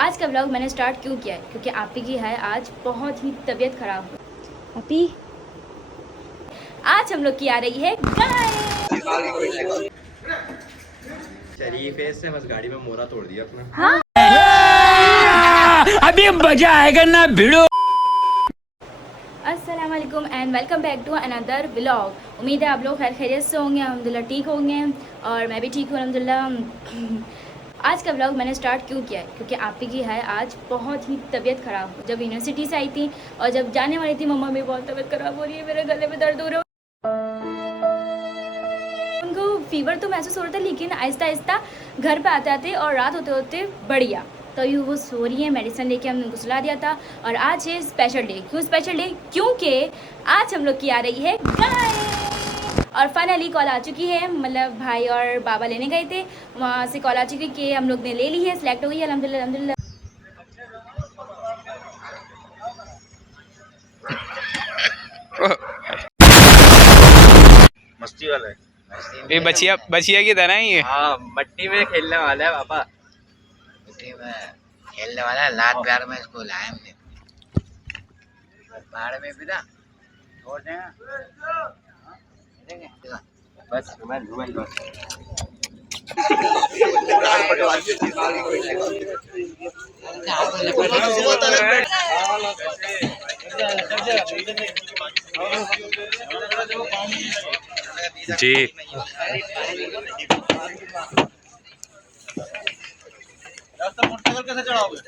आज का व्लॉग मैंने स्टार्ट क्यों किया है क्योंकि आपी की है आज बहुत ही तबीयत खराब। आपी आज हम लोग की आ रही है गाय। शरीफ है इससे बस गाड़ी में मोरा तोड़ दिया अपना। हाँ अभी मजा आएगा ना भिड़ो। अस्सलाम वालेकुम and welcome back to another vlog. उम्मीद है आप लोग खैर खैरियत से होंगे, अल्हम्दुलिल्लाह ठीक होंगे और मैं भी ठीक हूँ अल्हम्दुलिल्लाह। आज का व्लॉग मैंने स्टार्ट क्यों किया है क्योंकि आपी की है आज बहुत ही तबीयत ख़राब। जब यूनिवर्सिटी से आई थी और जब जाने वाली थी मम्मा मेरी बहुत तबीयत ख़राब हो रही है, मेरे गले में दर्द हो रहा है। उनको फीवर तो महसूस हो रहा था लेकिन आहिस्ता आहिस्ता घर पे आते आते और रात होते होते बढ़िया, तो ये वो सो रही है। मेडिसिन लेके हमने उनको सुला दिया था और आज है स्पेशल डे। क्यों स्पेशल डे? क्योंकि आज हम लोग की आ रही है गाय। और फाइनली कॉल आ चुकी है, मतलब भाई और बाबा लेने गए थे, वहाँ से कॉल आ चुकी कि हम लोग ने ले ली है, सिलेक्ट हो गई है अल्हम्दुलिल्लाह अल्हम्दुलिल्लाह। मस्ती वाला है ये बचिया बचिया की तरह ही है। हाँ, मट्टी में खेलने वाला है पापा। मिट्टी में खेलने वाला है। लात प्यार में इसको लाया हमने पहाड़ में भी ना छोड़ देगा। बस घुमाई बस। जी कैसे चढ़ाओगे?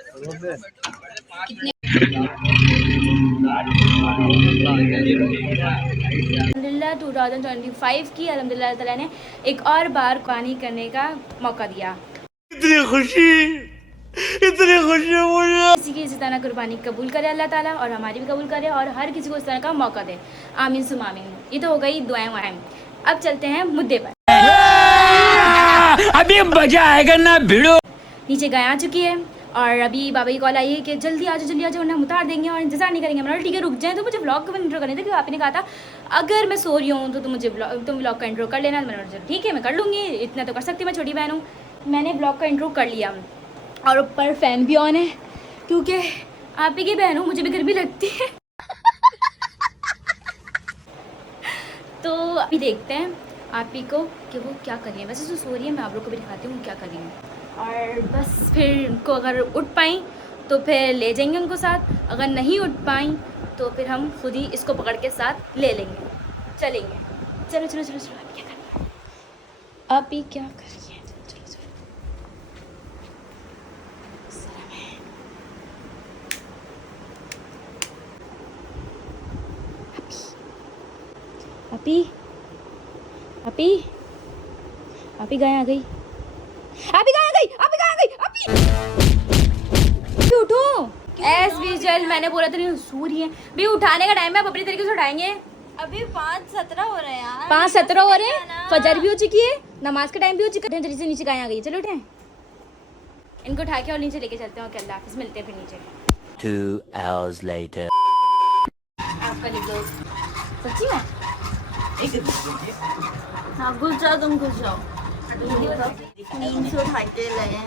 अल्हम्दुलिल्लाह 2025 की अल्हम्दुलिल्लाह ताला ने एक और बार कुर्बानी करने का मौका दिया। इतनी खुशी मुझे। किसी की इसी तरह कुर्बानी कबूल करे अल्लाह ताला और हमारी भी कबूल करे और हर किसी को इस तरह का मौका दे। आमीन सुम आमीन। ये तो हो गई दुआएं वाएं। अब चलते हैं मुद्दे पर। अभी मजा आएगा ना भिड़ो। नीचे गाय आ चुकी है और अभी बाबा की कॉल आई है कि जल्दी आ जाओ वरना हम उतार देंगे और इंतजार नहीं करेंगे। मैंने ठीक है रुक जाए, तो मुझे ब्लॉग का इंट्रो करने था क्योंकि आपने कहा था अगर मैं सो रही हूँ तो तुम ब्लॉग का इंट्रो कर लेना। मैंने बोला ठीक है मैं कर लूँगी, इतना तो कर सकती मैं छोटी बहन हूँ। मैंने ब्लॉग का इंट्रो कर लिया और ऊपर फ़ैन भी ऑन है क्योंकि आप ही की बहन हूँ, मुझे भी गर्मी लगती है। तो अभी देखते हैं आप ही को कि वो क्या कर रही है। वैसे जो सो रही है मैं आप लोग को भी दिखाती हूँ क्या कर रही हूँ। और बस फिर उनको अगर उठ पाई तो फिर ले जाएंगे उनको साथ, अगर नहीं उठ पाई तो फिर हम खुद ही इसको पकड़ के साथ ले लेंगे, चलेंगे। चलो चलो चलो चलो आप क्या कर रही है? आप ही क्या कर रही है? चलो चलो चलो। आपी आपी आपी गाय आ गई। अभी कहाँ गई? अभी कहाँ गई? अभी उठो। एस विजल मैंने बोला था नहीं सो रही है भी, उठाने का टाइम है, अब अपनी तरीके से उठाएंगे। अभी 5:17 हो रहे हैं यार। 5:17 हो रहे हैं, फजर भी हो चुकी है, नमाज का टाइम भी हो चुका है। जल्दी से नीचे गाय आ गई, चलो उठे इनको उठा के और नीचे लेके चलते हैं और अल्लाह हाफिज़, मिलते हैं फिर नीचे। 2 hours later। आपका लिख दो सच्ची में। हाँ घुस जाओ, तुम घुस जाओ। नींद से उठाते लगे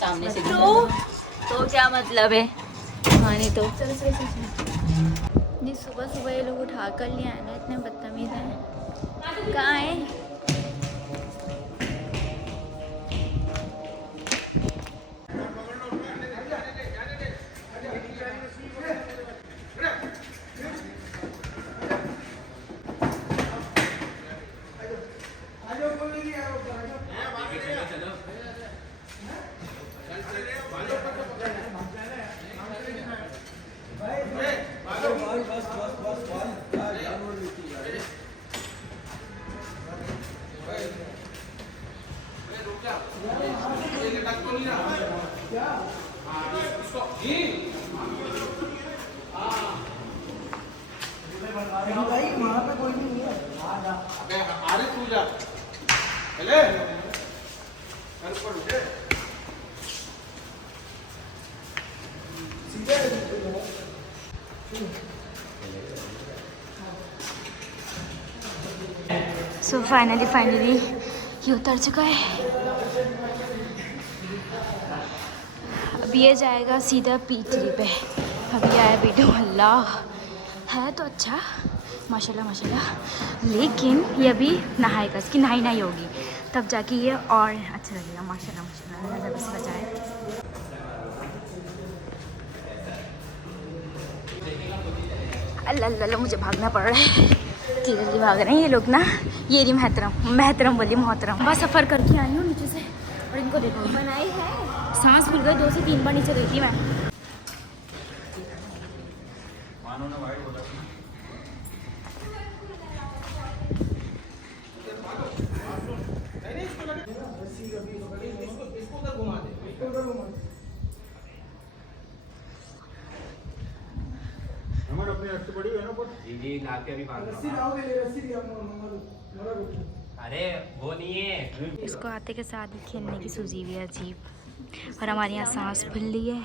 सामने से तो क्या मतलब है? हाँ नहीं तो चलो चलो चलो। जी सुबह सुबह ये लोग उठा कर लिए आए ना, इतने बदतमीज हैं। कहाँ है? सो फाइनली ये उतर चुका है। अब ये जाएगा सीधा P3 पे। अभी आया वीडियो, अल्लाह है तो अच्छा माशाल्लाह माशाल्लाह, लेकिन ये अभी नहाएगा, इसकी नहाई होगी तब जाके ये और अच्छा लगेगा। माशाल्लाह माशाल्लाह, नज़र बस बचाए। अल्लाह मुझे भागना पड़ रहा है, जल्दी भाग रहे हैं ये लोग ना। ये रही महतरम बोली मोहतरम। बस सफ़र करके आई हूँ नीचे से, और इनको देखो बनाई है, सांस खुल गई, 2 से 3 बार नीचे गई थी मैं। जी ला के अभी अरे वो नहीं है। इसको आते के साथ ही खेलने की सूझी हुई है अजीब, और हमारे यहाँ सांस फूल रही है,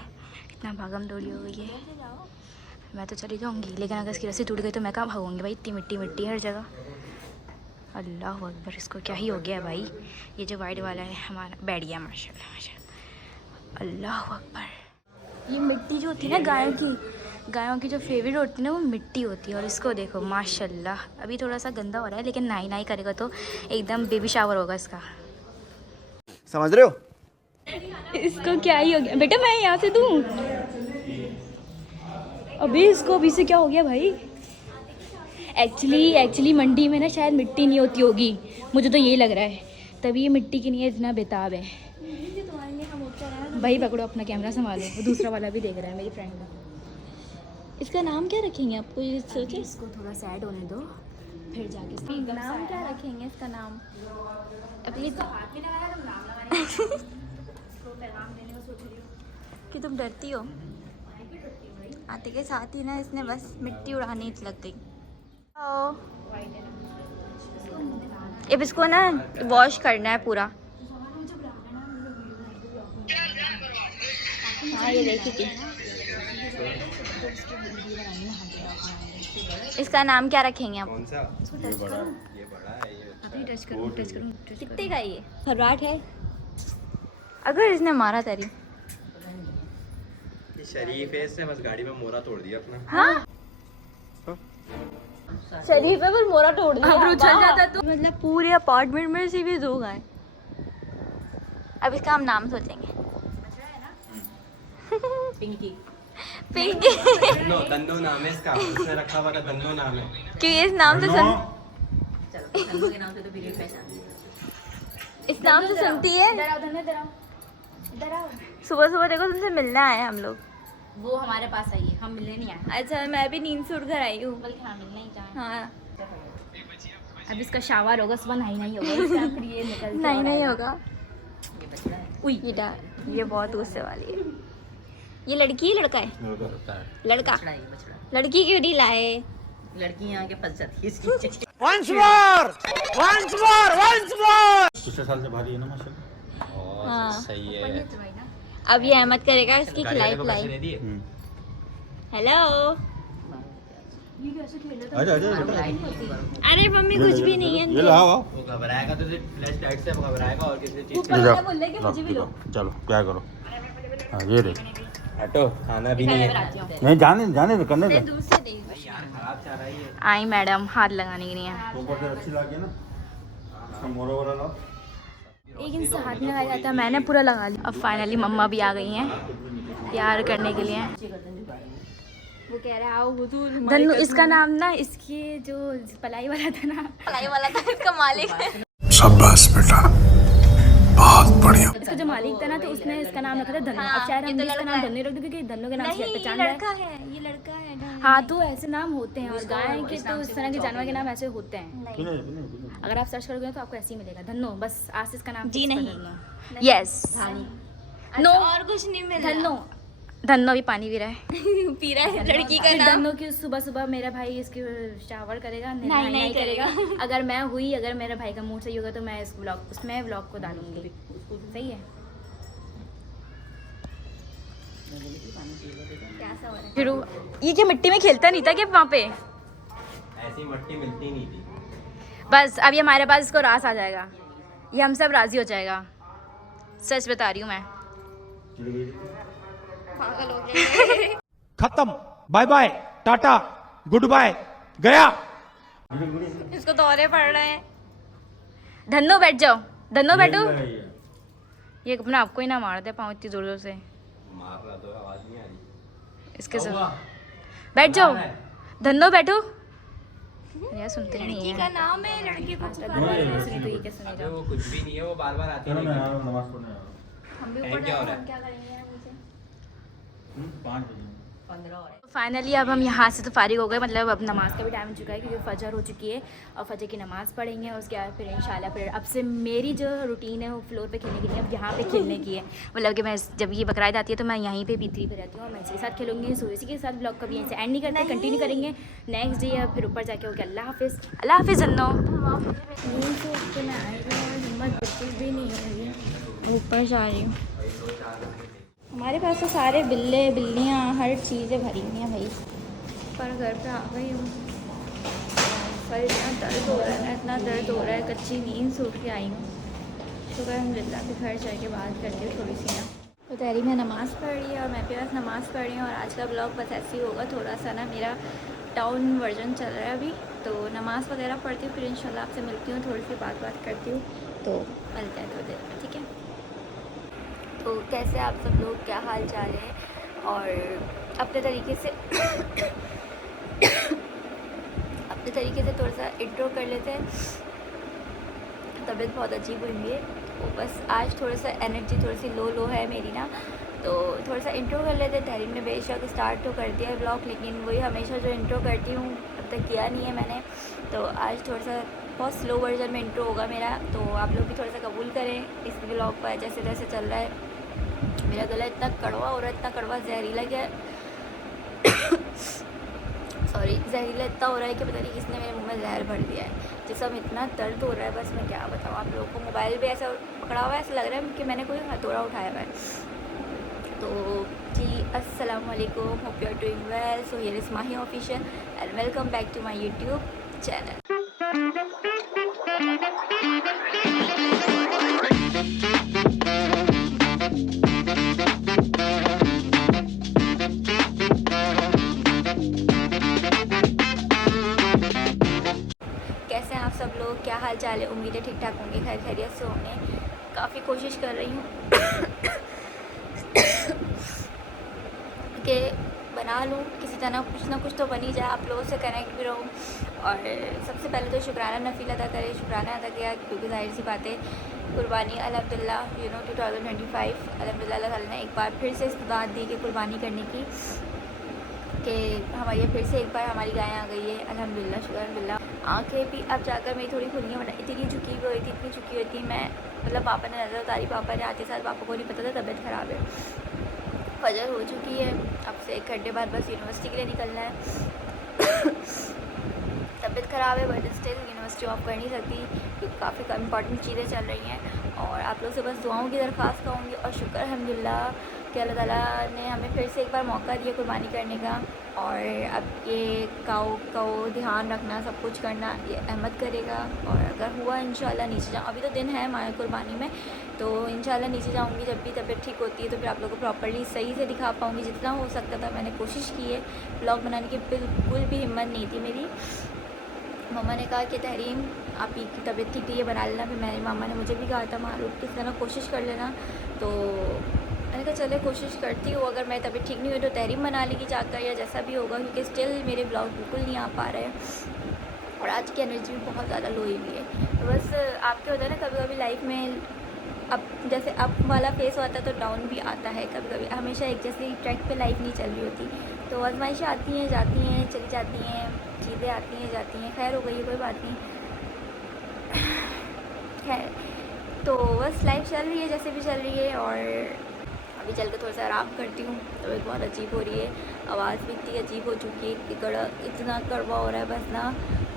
इतना भागम दौड़ी हो गई है। मैं तो चली जाऊँगी, लेकिन अगर इसकी रस्सी टूट गई तो मैं कहाँ भागूंगी भाई, इतनी मिट्टी मिट्टी हर जगह। अल्लाह अकबर, इसको क्या ही हो गया भाई। ये जो वाइट वाला है हमारा बैठिया माशाल्लाह माशाल्लाह, अल्लाह अकबर। ये मिट्टी जो होती है ना गायों की जो फेवरेट होती है ना, वो मिट्टी होती है। और इसको देखो माशाल्लाह, अभी थोड़ा सा गंदा हो रहा है, लेकिन नाई करेगा तो एकदम बेबी शावर होगा इसका, समझ रहे हो? इसको क्या ही हो गया बेटा, मैं यहाँ से दूँ अभी इसको, अभी से क्या हो गया भाई। एक्चुअली मंडी में ना शायद मिट्टी नहीं होती होगी, मुझे तो यही लग रहा है, तभी ये मिट्टी की नहीं है, इतना बेताब है भाई। पकड़ो अपना कैमरा संभालो, वो दूसरा वाला भी देख रहा है, मेरी फ्रेंड का। इसका नाम क्या रखेंगे आपको, ये सोचे? इसको थोड़ा सैड होने दो, फिर जाके नाम क्या रखेंगे इसका नाम? अपनी हाथ में लगाया तो नाम लगाने इसको पैगाम देने को सोच रही हूँ कि तुम डरती हो। आते के साथ ही ना इसने बस मिट्टी उड़ानी लग गई। अब इसको ना वॉश करना है पूरा। हाँ ये देखिए, इसका नाम क्या रखेंगे आप? कौन सा? ये बड़ा है ये। अभी टच करूँ कितने का ये फर्राट है? अगर इसने मारा तेरी शरीफ है, इसने बस गाड़ी में मोरा तोड़ दिया अपना। हाँ शरीफ है पर मोरा तोड़ दिया। अब उछल जाता तो मतलब पूरे अपार्टमेंट में से भी 2 गाय। अब इसका हम नाम सोचेंगे। पिंकी दंदो नाम है इसका, उसने रखा हुआ था दंदो नाम है। क्योंकि इस नाम से सुन, इस नाम से सुनती है। सुबह सुबह देखो तुमसे मिलने आए हम लोग। वो हमारे पास आई है, हम मिलने नहीं आए। अच्छा मैं भी नींद से उठ कर आई हूँ। बल्कि हाँ मिलने ही जाए। हाँ अब इसका शावर होगा, सुबह नहीं होगा, इसका फिर ये निकल नहीं होगा। उई ये बहुत गुस्से वाली है। ये लड़की है लड़का है? लड़का। लड़की क्यों नहीं लाए? लड़की यहाँ के फंस जाती है। पिछले साल से भारी है ना माशाल्लाह। हाँ। सही है। अब ये अहमद करेगा इसकी खिलाई पिलाई। हेलो। आजा आजा अरे मम्मी कुछ भी नहीं है। ये लाओ आओ। वो घबराएगा तो फ्लैश लाइट से घबराएगा और किसी चीज से। ले जाओ चलो क्या करो। हाँ ये देख, हटो, खाना भी नहीं है। नहीं जाने दे करने दे। दूर से देख। यार खराब चाह रही है। आई मैडम, हाथ लगाने के लिए। ऊपर से अच्छी लगी ना, इसका मोरा वोरा लाओ। एक इंसान हाथ में लगाया जाता है, मैंने पूरा लगा लिया। अब फाइनली मम्मा भी आ गई हैं प्यार करने के लिए। वो कह रहा है आओ हुजूर। धन्नू इसका नाम ना, इसके जो पलाई वाला था ना, पलाई वाला था इसका मालिक। शाबाश बेटा, बहुत बढ़िया। इसका जो मालिक था ना, तो उसने इसका नाम रखा था धन्नू। हाँ, अब शायद ये हम तो इसका लड़का नाम है। धन्नू रख दें, क्योंकि धन्नू के नाम से नहीं ये पहचान है। लड़का है, ये लड़का है। हाँ तो ऐसे नाम होते हैं, और गाय के तो इस तरह के जानवर के नाम ऐसे होते हैं। अगर आप सर्च करोगे तो आपको ऐसे ही मिलेगा धन्नो, बस आज से इसका नाम जी नहीं। यस नो और कुछ नहीं मिला। धन्नो। धन्नो भी पानी पी रहा है। पी रहा है लड़की का फिर नाम। धन्नो की सुबह सुबह मेरा भाई इसकी शावर करेगा, नहीं करेगा। अगर मेरे भाई का मूड सही होगा तो मैं इस व्लॉग उसमें व्लॉग को डालूंगी। सही है। फिर ये क्या मिट्टी में खेलता नहीं था क्या वहाँ पे? ऐसी मट्टी मिलती नहीं थी। बस अभी हमारे पास इसको रास आ जाएगा, ये हम सब राजी हो जाएगा। सच बता रही हूँ मैं। पागल हो गए। खत्म, bye bye, tata, goodbye, गया। इसको दौरे पड़ रहे हैं। धन्नो बैठ जाओ, धन्नो बैठो। ये अपना आपको ही ना मार दे पाँव इतनी जोर जोर से। मार रहा तो आवाज नहीं आ रही। इसके साथ बैठ जाओ, धन्नो बैठो। यार सुनते नहीं है। का नाम है लड़की को पुकारा नहीं सुनी तो ये क्या अबे सुनेगा। वो कुछ भी नहीं है, वो बार-बार आती है। नमाज पढ़ने हम भी टाइम ऊपर क्या हो जाते रहा हैं, है? क्या करेंगे मुझे। 5 बजे। फाइनली अब हम यहाँ से तो फारिग हो गए, मतलब अब नमाज़ का भी टाइम हो चुका है क्योंकि फजर हो चुकी है और फजर की नमाज़ पढ़ेंगे। उसके बाद फिर इंशाल्लाह फिर अब से मेरी जो रूटीन है वो फ्लोर पे खेलने की नहीं, अब यहाँ पे खेलने की है। मतलब कि मैं जब ये बकरीद आती है तो मैं यहीं पे P3 पे रहती हूँ और मैं इसी के साथ खेलूँगी। सो इसी के साथ ब्लॉग कभी ऐसे एंड नहीं करते, कंटिन्यू करेंगे नेक्स्ट डे। या फिर ऊपर जाके हो गया अल्लाह हाफिज़, अल्लाह हाफिज़ अन्नो। हिम्मत बिल्कुल भी नहीं है मेरी, ऊपर जा रही हूँ। हमारे पास तो सारे बिल्ले बिल्लियाँ हर चीज़ें भरी हुई हैं भाई, पर घर पे आ गई हूँ। पर इतना दर्द हो रहा है ना, इतना दर्द हो रहा है, कच्ची नींद से उठ के आई हूँ। शुक्र अल्हम्दुलिल्लाह के घर जाके बात करती हूँ थोड़ी सी ना। तो तहरी में नमाज़ पढ़ रही है और मैं भी बस नमाज़ पढ़ रही हूँ। और आज का ब्लॉग बस ऐसे ही होगा, थोड़ा सा ना मेरा टाउन वर्जन चल रहा है अभी। तो नमाज़ वगैरह पढ़ती हूँ, फिर इंशाल्लाह आपसे मिलती हूँ, थोड़ी सी बात करती हूँ। तो मिलते हैं थोड़ी देर में, ठीक है। तो कैसे आप सब लोग, क्या हाल चाल है? और अपने तरीके से थोड़ा सा इंट्रो कर लेते हैं। तबीयत बहुत अजीब हुई है, वो बस आज थोड़ा सा एनर्जी थोड़ी सी लो है मेरी ना, तो थोड़ा सा इंट्रो कर लेते हैं। तहरीम ने बेशक स्टार्ट तो कर दिया है ब्लॉग, लेकिन वही हमेशा जो इंट्रो करती हूँ अब तक किया नहीं है मैंने। तो आज थोड़ा सा बहुत स्लो वर्जन में इंट्रो होगा मेरा, तो आप लोग भी थोड़ा सा कबूल करें इस ब्लॉग पर। जैसे जैसे चल रहा है मेरा गला इतना कड़वा हो रहा है, इतना कड़वा जहरीला क्या सॉरी जहरीला इतना हो रहा है कि पता नहीं किसने मेरे मुंह में जहर भर दिया है। जिसम इतना दर्द हो रहा है, बस मैं क्या बताऊँ आप लोगों को। मोबाइल भी ऐसा पकड़ा हुआ है, ऐसा लग रहा है कि मैंने कोई हथौड़ा उठाया हुआ है। तो जी अस्सलाम वालेकुम, hope you are doing well. So here is Mahi official and welcome back to my YouTube channel. कैसे हैं आप सब लोग, क्या हाल चाल है? उम्मीद है ठीक ठाक होंगे, खैर खैरियत से होंगे। काफ़ी कोशिश कर रही हूँ कि बना लूँ किसी तरह, कुछ ना कुछ तो बन ही जाए, आप लोगों से कनेक्ट भी रहूँ। और सबसे पहले तो शुक्राना नफील अदा करें, शुक्राना अदा किया क्योंकि जाहिर सी बात है कुर्बानी अल्हम्दुलिल्लाह 2025 अल्हम्दुलिल्लाह अल्लाह ताला ने एक बार फिर से इस्तेदाद दी कि कुर्बानी करने की, कि हमारी फिर से एक बार हमारी गायें आ गई है अल्हम्दुलिल्लाह, शुक्र अल्हम्दुलिल्लाह। आँखें भी अब जाकर मेरी थोड़ी खुली हैं, वरना इतनी झुकी हुई थी, इतनी झुकी हुई थी मैं, मतलब पापा ने नज़र उतारी, पापा ने आते साथ पापा को नहीं पता था तबीयत ख़राब है। फजर हो चुकी है, अब से 1 घंटे बाद बस यूनिवर्सिटी के लिए निकलना है। तबीयत ख़राब है बट स्टिल यूनिवर्सिटी ऑफ कर नहीं सकती क्योंकि काफ़ी इंपॉर्टेंट चीज़ें चल रही हैं। और आप लोग से बस दुआओं की दरख्वास्त करूँगी और शुक्र अल्हम्दुलिल्लाह कि अल्लाह ताला ने हमें फिर से एक बार मौका दिया कुर्बानी करने का। और अब ये काऊ का ध्यान रखना, सब कुछ करना, ये अहमद करेगा। और अगर हुआ इंशाल्लाह नीचे जाऊँ, अभी तो दिन है हमारे कुर्बानी में, तो इंशाल्लाह नीचे जाऊँगी जब भी तबीयत ठीक होती है, तो फिर आप लोगों को प्रॉपर्ली सही से दिखा पाऊँगी। जितना हो सकता था मैंने कोशिश की है, ब्लॉग बनाने की बिल्कुल भी हिम्मत नहीं थी मेरी। मम्मा ने कहा कि तहरीम आप ही की तबीयत ठीक थी, ये बना लेना। फिर मेरी मामा ने मुझे भी कहा था मालूम किस तरह कोशिश कर लेना, तो मैंने कहा चले कोशिश करती हूँ। अगर मैं तबीयत ठीक नहीं हुई तो तहरीम बना लेगी जाकर, या जैसा भी होगा, क्योंकि स्टिल मेरे ब्लॉग बिल्कुल नहीं आ पा रहे हैं और आज की एनर्जी भी बहुत ज़्यादा लो हुई है। तो बस आपके होता है ना कभी कभी लाइफ में, अब जैसे अप वाला फेस होता है तो डाउन भी आता है कभी कभी, हमेशा एक जैसे ट्रैक पे लाइफ नहीं चल रही होती। तो आजमाइशें आती हैं जाती हैं, चली जाती हैं, चीज़ें आती हैं जाती हैं, खैर हो गई, कोई बात नहीं, खैर। तो बस लाइफ चल रही है जैसे भी चल रही है। और अभी चल के थोड़ा सा आराम करती हूँ, तबीयत बहुत अजीब हो रही है, आवाज़ भी इतनी अजीब हो चुकी है कि इतना कड़वा हो रहा है बस ना।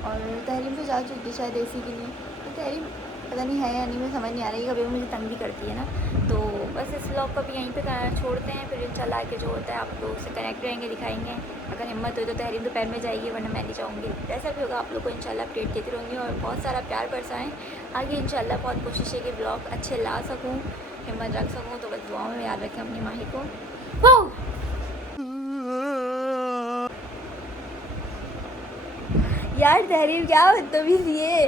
और तहरीम तो जा चुकी शायद एसी के लिए, तो तहरीम पता नहीं है या नहीं, मुझे समझ नहीं आ रही, कभी मुझे तंग भी करती है ना। तो बस इस व्लॉग को भी यहीं पे छोड़ते हैं, फिर इंशाल्लाह आगे जो होता है आप लोग से कनेक्ट रहेंगे, दिखाएंगे। अगर हिम्मत हुई तो तहरीम दोपहर में जाएगी, वरना मैं नहीं चाहूँगी। जैसा भी होगा आप लोग को इंशाल्लाह अपडेट देती रहूँगी और बहुत सारा प्यार बरसाएँ आगे इंशाल्लाह। बहुत कोशिश है कि ब्लॉग अच्छे ला सकूँ, हिम्मत रख सकूँ, तो बस दुआओं में याद रखें अपनी माही को। यार तहरीर क्या बदतमीज़ ये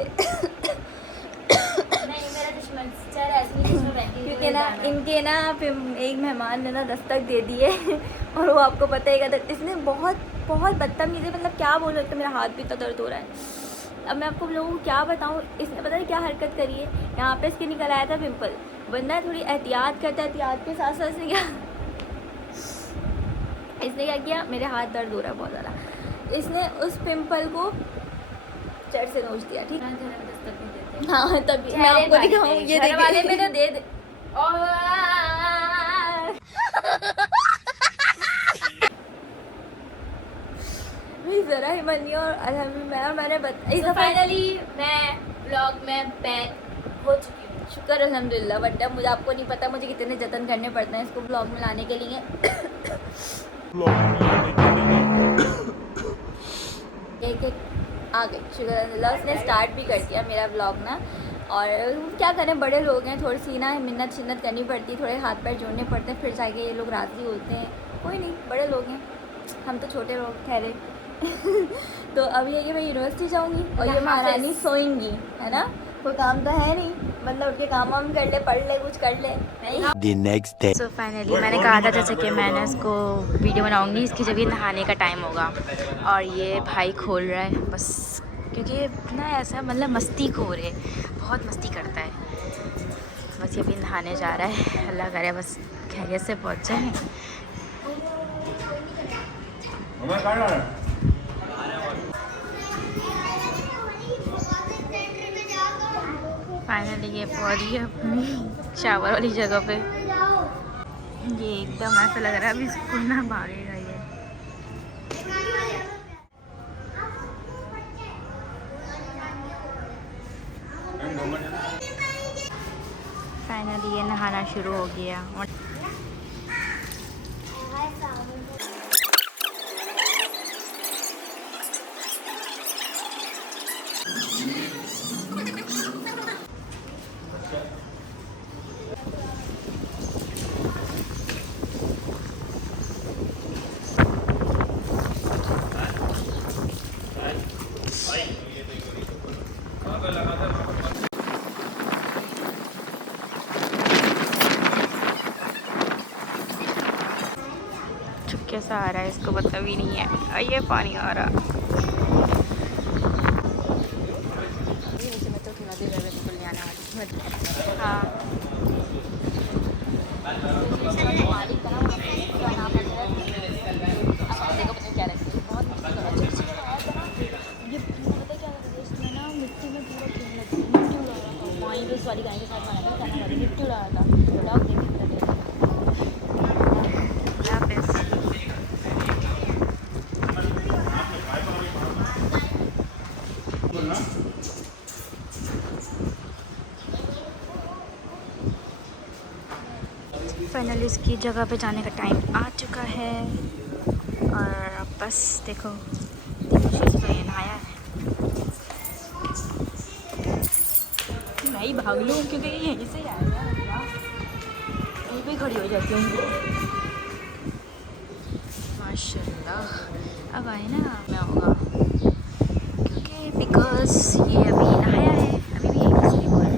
नहीं मेरा दुश्मन चेहरा ऐसे नहीं दुश्मन रहती क्योंकि ना इनके ना एक मेहमान ने ना दस्तक दे दी है और वो आपको पता ही है इसने बहुत बहुत बदतमीज़ी मतलब क्या बोलो, एक तो मेरा हाथ भी तो दर्द हो रहा है। अब मैं आपको लोगों को क्या बताऊँ, इसने पता नहीं क्या हरकत करी है। यहाँ पे इसके निकल आया था पिंपल, बंदा थोड़ी एहतियात करता है, एहतियात के साथ साथ इसने क्या किया, मेरे हाथ दर्द हो रहा है बहुत ज़्यादा, इसने उस पिंपल को चट से नोच दिया। ठीक है हाँ तभी मैं आपको दिखाऊँ, ये घर वाले में तो दे ज़रा ही बनी और अल्हम्दुलिल्लाह मैंने फाइनली मैं ब्लॉग में बैक हो चुकी हूँ। शुक्र अल्हम्दुलिल्लाह। वरना मुझे आपको नहीं पता मुझे कितने जतन करने पड़ते हैं इसको ब्लॉग में लाने के लिए। एक एक आ गई शुक्र अल्हम्दुलिल्लाह। उसने स्टार्ट भी कर दिया मेरा ब्लॉग ना, और क्या करें बड़े लोग हैं, थोड़ी सी ना मिन्नत शिन्नत करनी पड़ती है, थोड़े हाथ पैर जोड़ने पड़ते हैं, फिर जाके ये लोग राज़ी होते हैं। कोई नहीं, बड़े लोग हैं, हम तो छोटे लोग ठहरे। तो अभी ये कि मैं यूनिवर्सिटी जाऊंगी और ये महारानी सोएंगी, है ना, कोई काम तो है नहीं, मतलब उठ के काम वाम कर ले, पढ़ ले, कुछ कर ले। The next day. So finally मैंने कहा था जैसे कि मैंने इसको वीडियो बनाऊंगी इसकी जब ये नहाने का टाइम होगा, और ये भाई खोल रहा है बस, क्योंकि ना ऐसा मतलब मस्ती खोर है, बहुत मस्ती करता है। बस ये भी नहाने जा रहा है, अल्लाह करे बस खैरियत से पहुँच जाए। फाइनली ये पहुंच गई अपनी शावर वाली जगह पे। ये एकदम ऐसा लग रहा है अभी इसको ना भागेगा ये। फाइनली ये नहाना शुरू हो गया। कैसा आ रहा है इसको पता भी नहीं है, और ये पानी आ रहा। मैं तो थोड़ा देर में बिल्कुल नहीं आने वाली। हाँ देखो पता क्या लगता है, बहुत ये पता क्या लगता है इसमें ना मिट्टी में पूरा खेलने लगती है, मिट्टी उड़ा रहा था वहीं पे उस वाली गाय के साथ बना था, खाना वाली मिट्टी उड़ा रहा था। ब्लॉग देखते फाइनली इसकी जगह पे जाने का टाइम आ चुका है, और बस देखो तो ये नहाया है। मैं ही भाग लूँ क्योंकि ये यहीं से आएगा, यहीं पे खड़ी हो जाती हूँ। माशाल्लाह अब आए ना मैं होगा, क्योंकि बिकॉज ये अभी नहाया है, अभी भी यहीं पे हुआ है।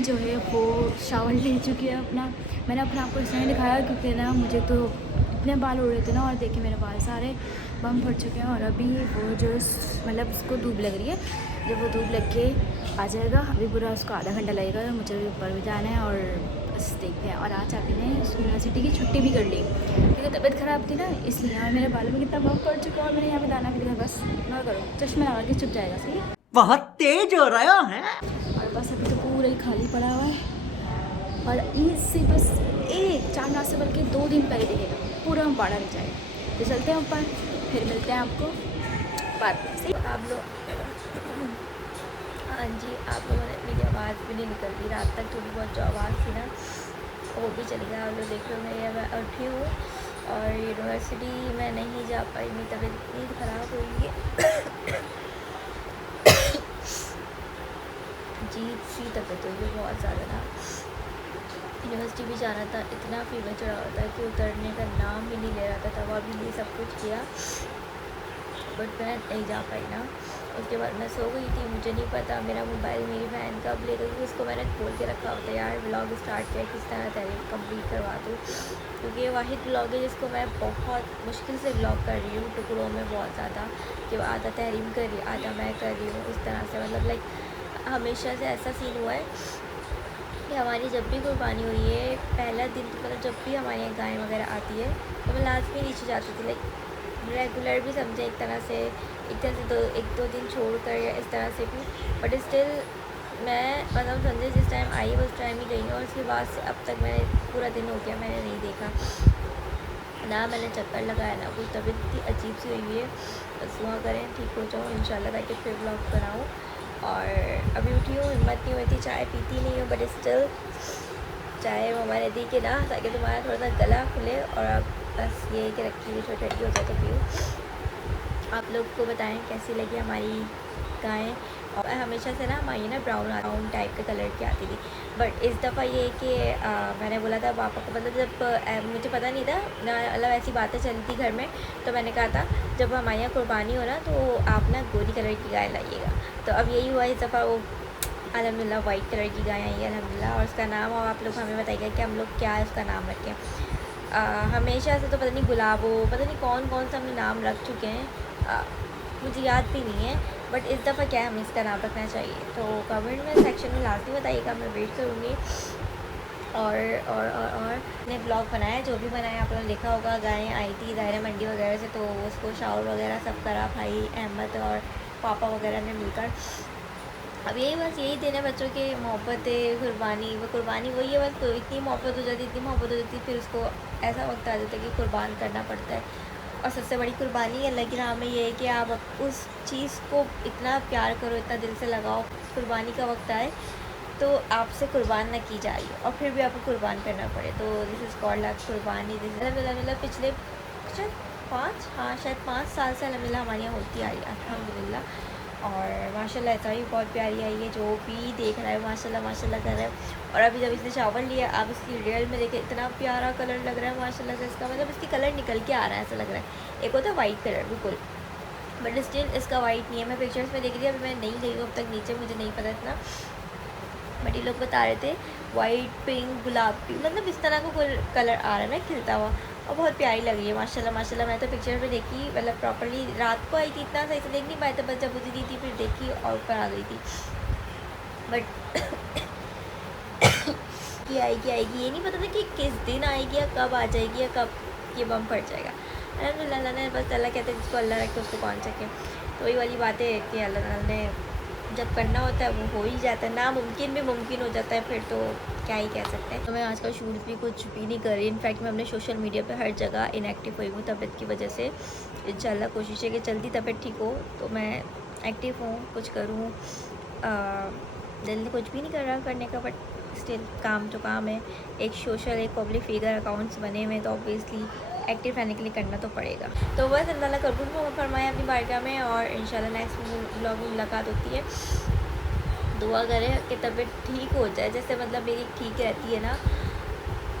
जो है वो शावर ले चुकी है अपना। मैंने अपना आपको इसलिए दिखाया क्योंकि ना मुझे तो इतने बाल उड़ रहे थे ना, और देखिए मेरे बाल सारे बम फट चुके हैं। और अभी वो जो मतलब उसको धूप लग रही है, जब वो धूप लग के आ जाएगा, अभी पूरा उसको आधा घंटा लगेगा, मुझे भी ऊपर भी जाना है। और बस देखते हैं। और आज आपने यूनिवर्सिटी की छुट्टी भी कर ली क्योंकि तबीयत ख़राब थी ना, इसलिए। और मेरे बालों में कितना बम पड़ चुका है, और मैंने यहाँ पे दाना भी दिया, बस इतना करो, चश्मा लगा के छुप जाएगा। सही है, बहुत तेज हो रहा है। और बस अभी तो पूरा ही खाली पड़ा हुआ है, और ईद से बस एक 4 रात से बल्कि 2 दिन पहले दिखेगा। पूरा हम पाड़ा रह जाएगा। तो चलते हैं ऊपर, फिर मिलते हैं आपको बाद में। सही आप लोग, हाँ जी, आप लोगों ने मेरी आवाज़ भी नहीं निकल रही रात तक, थोड़ी बहुत जो आवाज़ थी ना वो भी चली गया। आप लोग देख रहे हो मैं उठी हूँ और यूनिवर्सिटी में नहीं जा पाई, मेरी तबीयत इतनी ख़राब हुई है अजीब सी तबीयत हुई है बहुत ज़्यादा ना। यूनिवर्सिटी भी जाना था, इतना फीवर चढ़ा हुआ था कि उतरने का नाम ही नहीं ले रहा था। तब भी ये सब कुछ किया बट मैं नहीं जा पाई ना। उसके बाद मैं सो गई थी, मुझे नहीं पता मेरा मोबाइल मेरी बहन कब ले गई, उसको मैंने खोल के रखा होता यार। व्लॉग स्टार्ट किया किस तरह तहरीर कंप्लीट करवा दूँ, क्योंकि ये वाहिद व्लॉग है जिसको मैं बहुत मुश्किल से व्लॉग कर रही हूँ, टुकड़ों में बहुत ज़्यादा, कि आधा तहरीम कर रही, आधा मैं कर रही हूँ इस तरह से। मतलब लाइक हमेशा से ऐसा सीन हुआ है कि हमारी जब भी कुर्बानी हुई है, पहला दिन तो मतलब जब भी हमारे यहाँ गाय वगैरह आती है तो मैं लाजमी नीचे जाती थी, लाइक रेगुलर भी समझे एक तरह से एक दो दिन छोड़ कर या इस तरह से भी, बट स्टिल मैं मतलब समझे जिस टाइम आई उस टाइम ही गई हूँ। और उसके बाद से अब तक मैंने पूरा दिन हो गया मैंने नहीं देखा ना, मैंने चक्कर लगाया ना कुछ। तबीयत इतनी अजीब सी हुई है, बस दुआ करें ठीक हो जाऊँ इंशाल्लाह, ताकि फिर व्लॉग बनाऊँ। और अभी उठी हूँ, हिम्मत नहीं हुई थी, चाय पीती नहीं हूँ बट स्टिल चाय मैंने दी कि ना, ताकि तुम्हारा थोड़ा सा गला खुले। और अब बस ये कि रखी हुई छोटी ठंडी हो जाए तो पीऊँ। आप लोग को बताएं कैसी लगी हमारी गाय। और हमेशा से ना हमारी ना ब्राउन टाइप के कलर की आती थी, बट इस दफ़ा ये कि मैंने बोला था पापा को, मतलब जब मुझे पता नहीं था ना, मतलब ऐसी बातें चली थी घर में, तो मैंने कहा था जब हमारे यहाँ कुर्बानी हो ना तो आप ना गोरी कलर की गाय लाइएगा। तो अब यही हुआ इस दफ़ा, वो अल्हम्दुलिल्लाह वाइट कलर की गाय आई है अल्हम्दुलिल्लाह। और उसका नाम, और आप लोग हमें बताइएगा कि हम लोग क्या है उसका नाम रखें। हमेशा से तो पता नहीं गुलाबो, पता नहीं कौन कौन सा हमने नाम रख चुके हैं, मुझे याद भी नहीं है, बट इस दफ़ा क्या है हमें इसका नाम रखना चाहिए। तो कमेंट में सेक्शन में लाजमी बताइएगा, मैं वेट करूँगी। और ने ब्लॉग बनाया, जो भी बनाया आप लोगों ने देखा होगा, गायें आई थी दायरा मंडी वगैरह से, तो उसको शावर वगैरह सब करा भाई अहमद और पापा वगैरह ने मिलकर। अब यही बस यही दिन है बच्चों के, मोहब्बत कुर्बानी, वो कुर्बानी वही है बस। तो इतनी मोहब्बत हो जाती, इतनी मोहब्बत हो जाती, फिर उसको ऐसा वक्त आ जाता है कि कुर्बान करना पड़ता है। और सबसे बड़ी कुर्बानी अल्लाह की राह में ये है कि आप उस चीज़ को इतना प्यार करो, इतना दिल से लगाओ, कुर्बानी का वक्त आए तो आपसे कुर्बान ना की जा रही और फिर भी आपको कुर्बान करना पड़े। तो दिस इज़ कॉल्ड कुर्बानी। अल्हम्दुलिल्लाह पिछले शायद 5 साल से अल्हम्दुलिल्लाह हमारे यहाँ होती आ रही है अल्हम्दुलिल्लाह। और माशाल्लाह ऐसा भी बहुत प्यारी आई है, जो भी देख रहा है माशाल्लाह माशाल्लाह कर रहा है। और अभी जब इसने शावर लिया, अब इसकी रियल में देखे इतना प्यारा कलर लग रहा है माशाल्लाह से, इसका मतलब इसकी कलर निकल के आ रहा है ऐसा लग रहा है। एक होता है वाइट कलर बिल्कुल, बट स्टिल इसका वाइट नहीं है। मैं पिक्चर्स में देख रही थी, अभी मैं नहीं गई हूँ अब तक नीचे, मुझे नहीं पता इतना, बट ये लोग बता रहे थे वाइट पिंक गुलाबी, मतलब इस तरह का कोई कलर आ रहा है ना खिलता हुआ, और बहुत प्यारी लग रही है माशाल्लाह माशाल्लाह। मैं तो पिक्चर में देखी, मतलब प्रॉपर्ली रात को आई थी, इतना सही से देख नहीं पाई, तो बस जब उतरी थी फिर देखी और ऊपर आ गई थी। बट ये आएगी ये नहीं पता था कि किस दिन आएगी या कब आ जाएगी या कब ये बम फट जाएगा। अल्लाह ने बस, अल्लाह कहते हैं जिसको अल्लाह रखे उसको कौन सके। तो वही वाली बात है कि अल्लाह ने जब करना होता है वो हो ही जाता है, नामुमकिन भी मुमकिन हो जाता है, फिर तो क्या ही कह सकते हैं। तो मैं आजकल शूट भी कुछ भी नहीं कर रही, इनफैक्ट मैं अपने सोशल मीडिया पे हर जगह इनएक्टिव हुई हूँ तबीयत की वजह से। इंशाल्लाह कोशिश है कि जल्दी तबीयत ठीक हो तो मैं एक्टिव हूँ, कुछ करूँ। दिल कुछ भी नहीं कर रहा करने का, बट स्टिल काम तो काम है। एक सोशल एक पब्लिक फिगर अकाउंट्स बने हुए तो ऑब्वियसली एक्टिव रहने के लिए करना तो पड़ेगा। तो बस अल्लाह कबूल फरमाए अपनी बारगाह में, और इंशाल्लाह नेक्स्ट व्लॉग में मुलाकात होती है। दुआ करें कि तबीयत ठीक हो जाए, जैसे मतलब मेरी ठीक रहती है ना,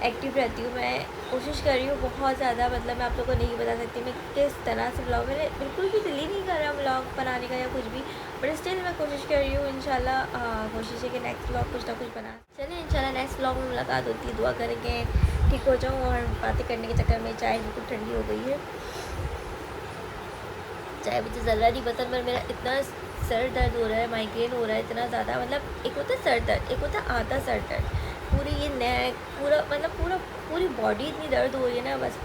एक्टिव रहती हूँ। मैं कोशिश कर रही हूँ बहुत ज़्यादा, मतलब मैं आप लोगों को नहीं बता सकती मैं किस तरह से व्लॉग, मैंने बिल्कुल भी दिल ही नहीं कर रहा व्लॉग बनाने का या कुछ भी, बट स्टिल मैं कोशिश कर रही हूँ। इंशाल्लाह कोशिश है कि नेक्स्ट व्लॉग कुछ ना कुछ बना। चलिए इंशाल्लाह नेक्स्ट व्लॉग में मुलाकात होती है। दुआ करेंगे ठीक हो जाऊँ। और बातें करने के चक्कर में चाय बिल्कुल ठंडी हो गई है, चाय मुझे ज़रा नहीं पसंद, पर मेरा इतना सर दर्द हो रहा है, माइग्रेन हो रहा है इतना ज़्यादा, मतलब एक होता है सर दर्द, एक होता है आधा सर दर्द, पूरी ये नेक पूरा मतलब पूरी बॉडी इतनी दर्द हो रही है ना। बस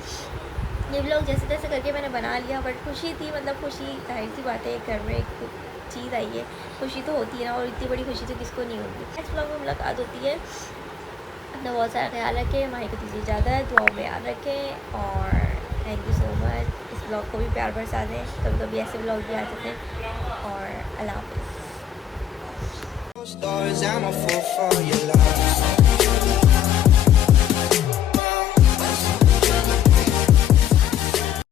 ये व्लॉग जैसे तैसे करके मैंने बना लिया, बट खुशी थी, मतलब खुशी जाहिर सी बात है, घर में एक चीज़ आई है, खुशी तो होती है ना, और इतनी बड़ी खुशी तो किसको नहीं होती। नेक्स्ट व्लॉग में मुलाकात होती है। अपना बहुत सारा ख्याल रखें, माही को दीजिए ज़्यादा दुआओं में याद रखें, और थैंक यू सो मच। इस ब्लॉग को भी प्यार बरसा दें, कभी कभी ऐसे ब्लॉग भी आ जाते हैं। और अल्लाह हाफ़िज़। Stars, I'm a fool for your love.